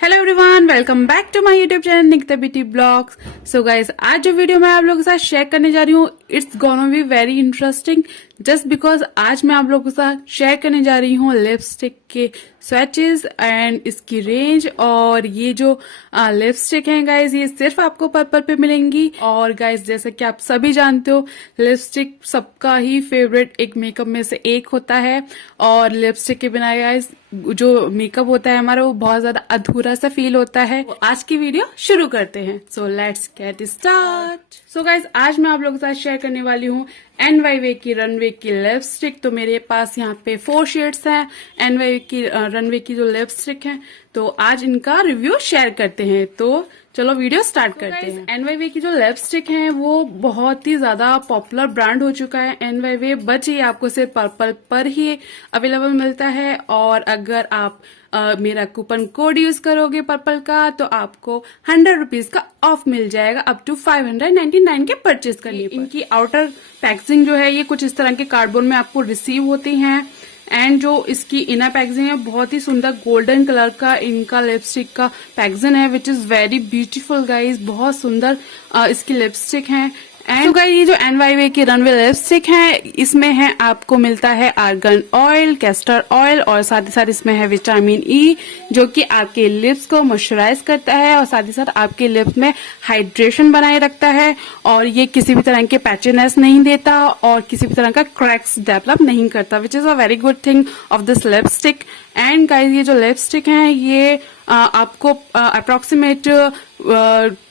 Hello everyone, welcome back to my YouTube channel Nikita beauty blogs. So guys, आज जो video मैं आप लोगों के साथ शेयर करने जा रही हूँ, it's gonna be very interesting just because आज मैं आप लोगों के साथ शेयर करने जा रही हूँ लिपस्टिक के स्वैचेस एंड इसकी रेंज। और ये जो लिपस्टिक हैं गाइज, ये सिर्फ आपको पर्पल पे मिलेंगी। और गाइज, जैसा कि आप सभी जानते हो, लिपस्टिक सबका ही फेवरेट एक मेकअप में से एक होता है। और लिपस्टिक के बिना गाइज जो मेकअप होता है हमारा, वो बहुत ज्यादा अधूरा सा फील होता है। तो आज की वीडियो शुरू करते हैं। So let's get start. So guys, आज मैं आप लोगों के साथ शेयर करने वाली हूँ nybae की रनवे की लिपस्टिक। तो मेरे पास यहाँ पे 4 शेड्स हैं nybae की रनवे की जो लिपस्टिक है। तो आज इनका रिव्यू शेयर करते हैं। तो चलो वीडियो स्टार्ट करते हैं। nybae की जो लिपस्टिक है वो बहुत ही ज्यादा पॉपुलर ब्रांड हो चुका है nybae, बट ये आपको सिर्फ पर्पल पर ही अवेलेबल मिलता है। और अगर आप मेरा कूपन कोड यूज करोगे पर्पल का, तो आपको 100 रुपीज का ऑफ मिल जाएगा अप टू 599 के परचेज करने पर। इनकी आउटर पैकेजिंग जो है, ये कुछ इस तरह के कार्डबोर्ड में आपको रिसीव होती हैं। एंड जो इसकी इनर पैकेजिंग है, बहुत ही सुंदर गोल्डन कलर का इनका लिपस्टिक का पैकेजिंग है, which is very beautiful guys. बहुत सुंदर इसकी लिपस्टिक है। एंड गाइस, ये जो nybae की रनवे लिपस्टिक है, इसमें है आपको मिलता है आर्गन ऑयल, कैस्टर ऑयल, और साथ ही साथ इसमें है विटामिन ई, जो कि आपके लिप्स को मॉइस्चराइज करता है और साथ ही साथ आपके लिप्स में हाइड्रेशन बनाए रखता है। और ये किसी भी तरह के पैचीनेस नहीं देता और किसी भी तरह का क्रैक्स डेवलप नहीं करता, which is a very good thing of this lipstick. And guys, ये जो लिपस्टिक है, ये आपको अप्रोक्सीमेट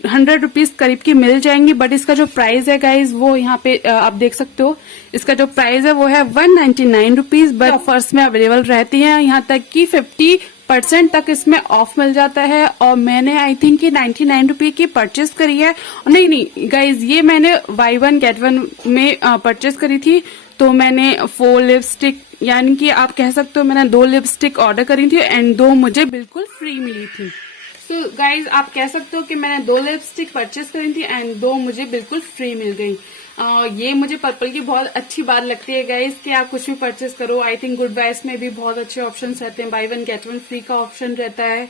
100 रुपीज करीब की मिल जाएंगी। बट इसका जो प्राइस है गाइज, वो यहाँ पे आप देख सकते हो, इसका जो प्राइस है वो है 199 रुपीज। बट ऑफर्स में अवेलेबल रहती हैं, यहाँ तक कि 50% तक इसमें ऑफ मिल जाता है। और मैंने आई थिंक कि 99 रुपीज की परचेस करी है। नहीं गाइज, ये मैंने बाई 1 गेट 1 में परचेस करी थी। तो मैंने 4 लिपस्टिक, यानी कि आप कह सकते हो मैंने 2 लिपस्टिक ऑर्डर करी थी एंड 2 मुझे बिल्कुल फ्री मिली थी। तो गाइज, आप कह सकते हो कि मैंने 2 लिपस्टिक परचेस करी थी एंड 2 मुझे बिल्कुल फ्री मिल गई। ये मुझे पर्पल की बहुत अच्छी बात लगती है गाइज, कि आप कुछ भी परचेस करो। आई थिंक गुड बाइस में भी बहुत अच्छे ऑप्शन रहते हैं, बाई 1 गेट 1 फ्री का ऑप्शन रहता है।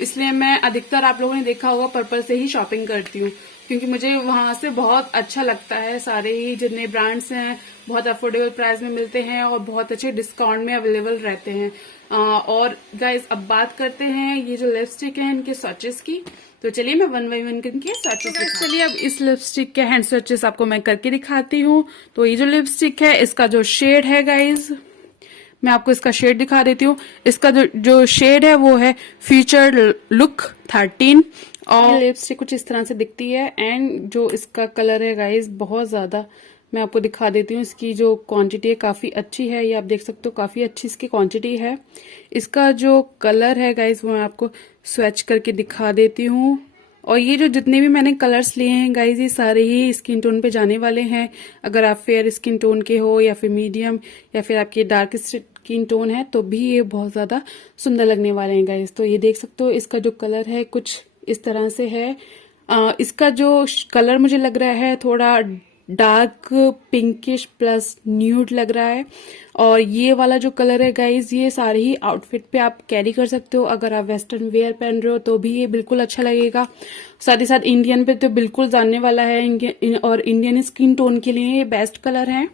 इसलिए मैं अधिकतर, आप लोगों ने देखा होगा, पर्पल से ही शॉपिंग करती हूँ, क्योंकि मुझे वहां से बहुत अच्छा लगता है। सारे ही जितने ब्रांड्स हैं बहुत अफोर्डेबल प्राइस में मिलते हैं और बहुत अच्छे डिस्काउंट में अवेलेबल रहते हैं। और गाइज, अब बात करते हैं ये जो लिपस्टिक है इनके स्वैचेस की। तो चलिए मैं 1 बाई 1 इनके स्वैचेस, चलिए अब इस लिपस्टिक के हैंड स्वैचेस आपको मैं करके दिखाती हूँ। तो ये जो लिपस्टिक है, इसका जो शेड है गाइज, मैं आपको इसका शेड दिखा देती हूँ। इसका जो शेड है वो है फ्यूचर लुक 13। और लिपस्टिक कुछ इस तरह से दिखती है। एंड जो इसका कलर है गाइज, बहुत ज्यादा, मैं आपको दिखा देती हूँ। इसकी जो क्वांटिटी है काफी अच्छी है, ये आप देख सकते हो, काफी अच्छी इसकी क्वांटिटी है। इसका जो कलर है गाइज, वो मैं आपको स्विच करके दिखा देती हूँ। और ये जो जितने भी मैंने कलर्स लिए हैं गाइज, ये सारे ही स्किन टोन पे जाने वाले हैं। अगर आप फेयर स्किन टोन के हो या फिर मीडियम या फिर आपकी डार्क स्किन टोन है, तो भी ये बहुत ज्यादा सुंदर लगने वाले हैं गाइज। तो ये देख सकते हो, इसका जो कलर है कुछ इस तरह से है। इसका जो कलर मुझे लग रहा है थोड़ा डार्क पिंकिश प्लस न्यूड लग रहा है। और ये वाला जो कलर है गाइज, ये सारे ही आउटफिट पे आप कैरी कर सकते हो। अगर आप वेस्टर्न वेयर पहन रहे हो तो भी ये बिल्कुल अच्छा लगेगा। साथ ही साथ इंडियन पे तो बिल्कुल जानने वाला है, और इंडियन स्किन टोन के लिए ये बेस्ट कलर है।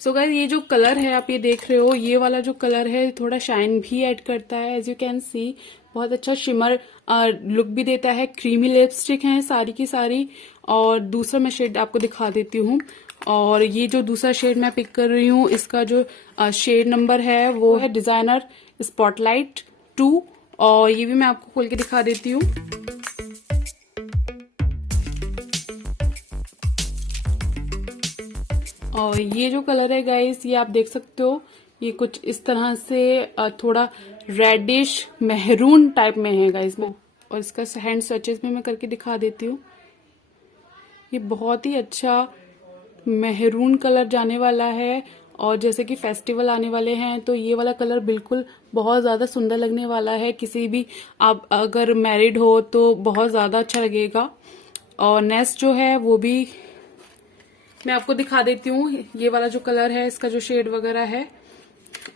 सो गाइज, ये जो कलर है आप ये देख रहे हो, ये वाला जो कलर है थोड़ा शाइन भी ऐड करता है, एज यू कैन सी। बहुत अच्छा शिमर लुक भी देता है। क्रीमी लिपस्टिक है सारी की सारी। और दूसरा मैं शेड आपको दिखा देती हूँ। और ये जो दूसरा शेड मैं पिक कर रही हूँ, इसका जो शेड नंबर है वो है डिजाइनर स्पॉटलाइट 2। और ये भी मैं आपको खोल के दिखा देती हूँ। और ये जो कलर है गाइस, ये आप देख सकते हो, ये कुछ इस तरह से थोड़ा रेडिश मेहरून टाइप में है गाइस में। और इसका हैंड स्वैचेस में मैं करके दिखा देती हूँ। ये बहुत ही अच्छा मेहरून कलर जाने वाला है। और जैसे कि फेस्टिवल आने वाले हैं, तो ये वाला कलर बिल्कुल बहुत ज्यादा सुंदर लगने वाला है। किसी भी, आप अगर मैरिड हो तो बहुत ज्यादा अच्छा लगेगा। और नेक्स्ट जो है वो भी मैं आपको दिखा देती हूँ। ये वाला जो कलर है, इसका जो शेड वगैरह है,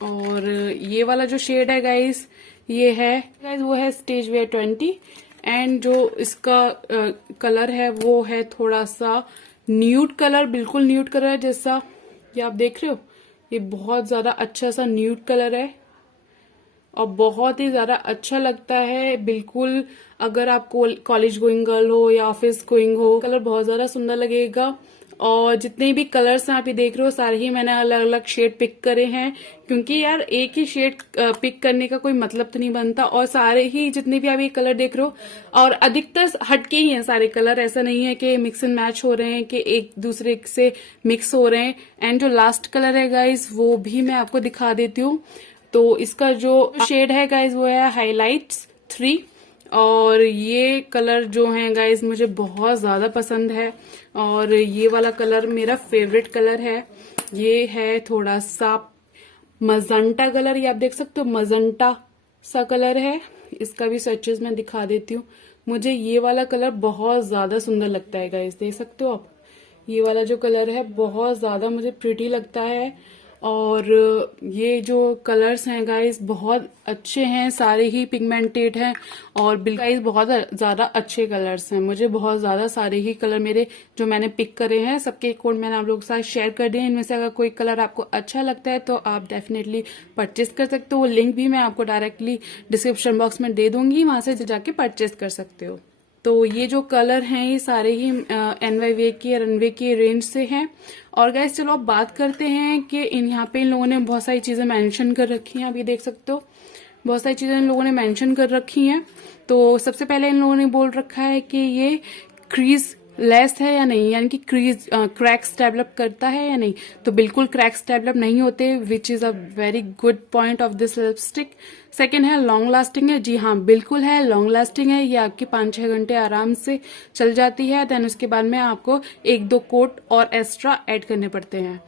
और ये वाला जो शेड है गाइस, ये है गाइस, वो है स्टेज वेयर 20 एंड जो इसका कलर है वो है थोड़ा सा न्यूड कलर, बिल्कुल न्यूड कलर है जैसा ये आप देख रहे हो। ये बहुत ज्यादा अच्छा सा न्यूड कलर है और बहुत ही ज्यादा अच्छा लगता है। बिल्कुल अगर आप कॉलेज गोइंग गर्ल हो या ऑफिस गोइंग हो, कलर बहुत ज्यादा सुंदर लगेगा। और जितने भी कलर्स आप ये देख रहे हो सारे ही मैंने अलग अलग शेड पिक करे हैं, क्योंकि यार एक ही शेड पिक करने का कोई मतलब तो नहीं बनता। और सारे ही जितने भी आप ये कलर देख रहे हो और अधिकतर हटके ही हैं सारे कलर, ऐसा नहीं है कि मिक्स एंड मैच हो रहे हैं कि एक दूसरे से मिक्स हो रहे हैं। एंड जो लास्ट कलर है गाइज वो भी मैं आपको दिखा देती हूँ। तो इसका जो शेड है गाइज वो है हाईलाइट्स 3 और ये कलर जो है गाइज मुझे बहुत ज्यादा पसंद है और ये वाला कलर मेरा फेवरेट कलर है। ये है थोड़ा सा मजंटा कलर, ये आप देख सकते हो मजंटा सा कलर है। इसका भी स्विचेस मैं दिखा देती हूँ। मुझे ये वाला कलर बहुत ज्यादा सुंदर लगता है गाइज, देख सकते हो आप। ये वाला जो कलर है बहुत ज्यादा मुझे प्रिटी लगता है और ये जो कलर्स हैं गाइस बहुत अच्छे हैं, सारे ही पिगमेंटेड हैं और गाइस बहुत ज्यादा अच्छे कलर्स हैं। मुझे बहुत ज्यादा सारे ही कलर मेरे जो मैंने पिक करे हैं सबके कोड मैंने आप लोगों के साथ शेयर कर दिए। इनमें से अगर कोई कलर आपको अच्छा लगता है तो आप डेफिनेटली परचेज कर सकते हो। वो लिंक भी मैं आपको डायरेक्टली डिस्क्रिप्शन बॉक्स में दे दूंगी, वहां से जाके परचेज कर सकते हो। तो ये जो कलर हैं ये सारे ही NYBE की रनवे की रेंज से हैं। और गाइस चलो अब बात करते हैं कि यहाँ पे इन लोगों ने बहुत सारी चीजें मेंशन कर रखी हैं, आप ये देख सकते हो बहुत सारी चीजें इन लोगों ने मेंशन कर रखी हैं। तो सबसे पहले इन लोगों ने बोल रखा है कि ये क्रीज लेस है या नहीं, यानी कि क्रीज क्रैक्स डेवलप करता है या नहीं। तो बिल्कुल क्रैक्स डेवलप नहीं होते, which is a very good point of this lipstick. Second है लॉन्ग लास्टिंग है, जी हाँ बिल्कुल है लॉन्ग लास्टिंग है। ये आपके 5-6 घंटे आराम से चल जाती है। देन उसके बाद में आपको 1-2 कोट और एक्स्ट्रा ऐड करने पड़ते हैं।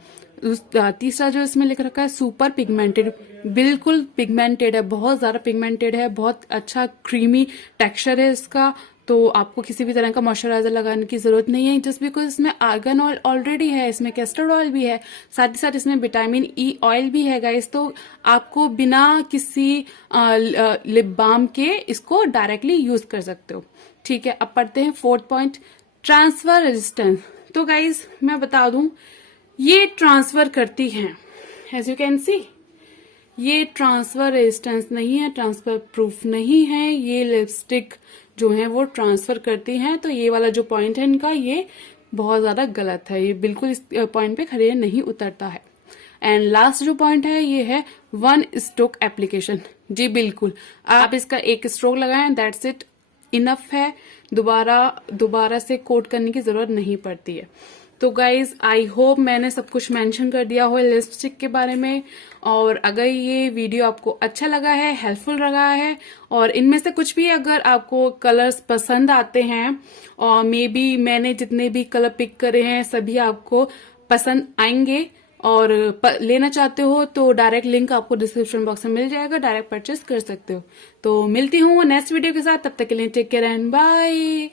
तीसरा जो इसमें लिख रखा है सुपर पिगमेंटेड, बिल्कुल पिगमेंटेड है, बहुत ज्यादा पिगमेंटेड है, बहुत अच्छा क्रीमी टेक्सचर है इसका। तो आपको किसी भी तरह का मॉइस्चराइजर लगाने की जरूरत नहीं है, जस्ट बिकॉज इसमें आर्गन ऑयल ऑलरेडी है, इसमें कैस्टर ऑयल भी है, साथ ही साथ इसमें विटामिन ई ऑयल भी है गाइस। तो आपको बिना किसी लिप बाम के इसको डायरेक्टली यूज कर सकते हो। ठीक है, अब पढ़ते हैं 4th पॉइंट, ट्रांसफर रेजिस्टेंस। तो गाइस मैं बता दूं ये ट्रांसफर करती है, एज यू कैन सी ये ट्रांसफर रेजिस्टेंस नहीं है, ट्रांसफर प्रूफ नहीं है। ये लिपस्टिक जो है वो ट्रांसफर करती हैं। तो ये वाला जो पॉइंट है इनका ये बहुत ज्यादा गलत है, ये बिल्कुल इस पॉइंट पे खड़े नहीं उतरता है। एंड लास्ट जो पॉइंट है ये है 1 स्ट्रोक एप्लीकेशन। जी बिल्कुल, आप इसका 1 स्ट्रोक लगाएं, दैट्स इट, इनफ है, दोबारा से कोट करने की जरूरत नहीं पड़ती है। तो गाइज आई होप मैंने सब कुछ मेंशन कर दिया हो लिपस्टिक के बारे में। और अगर ये वीडियो आपको अच्छा लगा है, हेल्पफुल रहा है और इनमें से कुछ भी अगर आपको कलर्स पसंद आते हैं और मे बी मैंने जितने भी कलर पिक करे हैं सभी आपको पसंद आएंगे और लेना चाहते हो तो डायरेक्ट लिंक आपको डिस्क्रिप्शन बॉक्स में मिल जाएगा, डायरेक्ट परचेस कर सकते हो। तो मिलती हूँ नेक्स्ट वीडियो के साथ, तब तक के लिए टेक केयर एंड बाय।